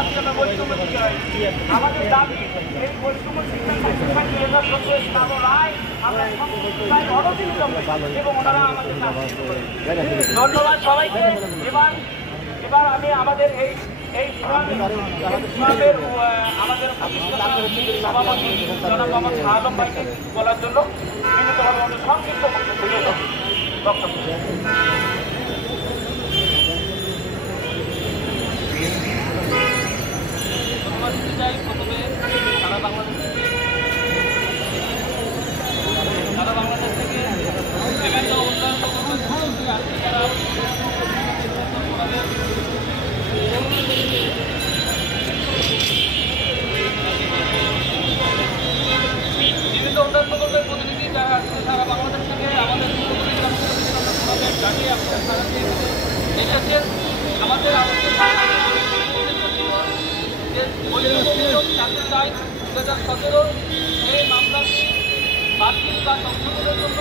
আজকে আমরা বৈষম্য শিকার হয়েছি। আমাদের দাবি এই বৈষম্য শিক্ষার রায় আমরা এবং ওনারা আমাদের ধন্যবাদ সবাইকে। এবার আমি আমাদের এই ইসলামের আমাদের সভাপতি জনাব মোহাম্মদ শাহ আলম ভাইকে বলার জন্য বিনীতভাবে আমাদের সংক্ষিপ্ত বক্তব্য। প্রথমে সারা বাংলাদেশ থেকে বিভিন্ন উন্নয়ন প্রকল্পের প্রতিনিধি যারা আসছে সারা বাংলাদেশ থেকে আমাদের এসেছেন। আমাদের যে 2017 এই মামলাটি বাতিল বা সংশোধনের জন্য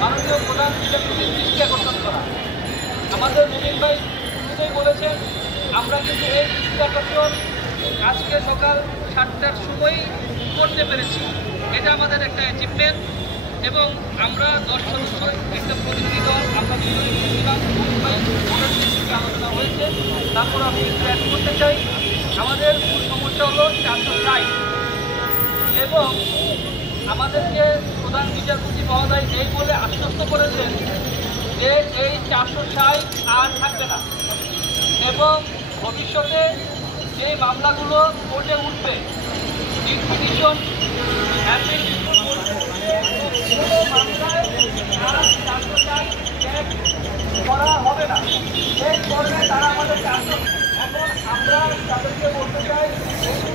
মাননীয় প্রধান বিচারপতির দৃষ্টি আকর্ষণ করা। আমাদের নবীন ভাই শুরুতেই বলেছেন আমরা কিন্তু এই দৃষ্টি আকর্ষণ আজকে সকাল 7টার সময়ই করতে পেরেছি। এটা আমাদের একটা অ্যাচিভমেন্ট এবং আমরা 10 সদস্যের একটা প্রতিনিধি দল আমরা আলোচনা হয়েছে। তারপর আমি অ্যাড করতে চাই আমাদের মূল সমস্যা হলো 460 এবং আমাদেরকে প্রধান বিচারপতি মহোদয় এই বলে আশ্বস্ত করেছেন যে এই 460 আর থাকবে না এবং ভবিষ্যতে যে মামলাগুলো কোর্টে উঠবে ডিসপিটিশন অ্যাপিল করা হবে না। এই করলে তারা আমাদের এখন আমরা তাদেরকে বলতে চাই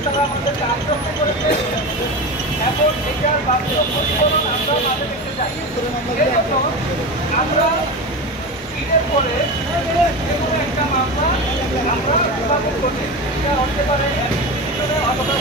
তারা আমাদেরকে আশ্বস্ত করেছে। এখন এটার বাস্তব প্রতিফলন আমরা মাঝে দেখতে চাই। এজন্য আমরা ঈদের পরে যেকোনো একটা মামলা আমরা বিভাগের করছি। এটা হতে পারে অথবা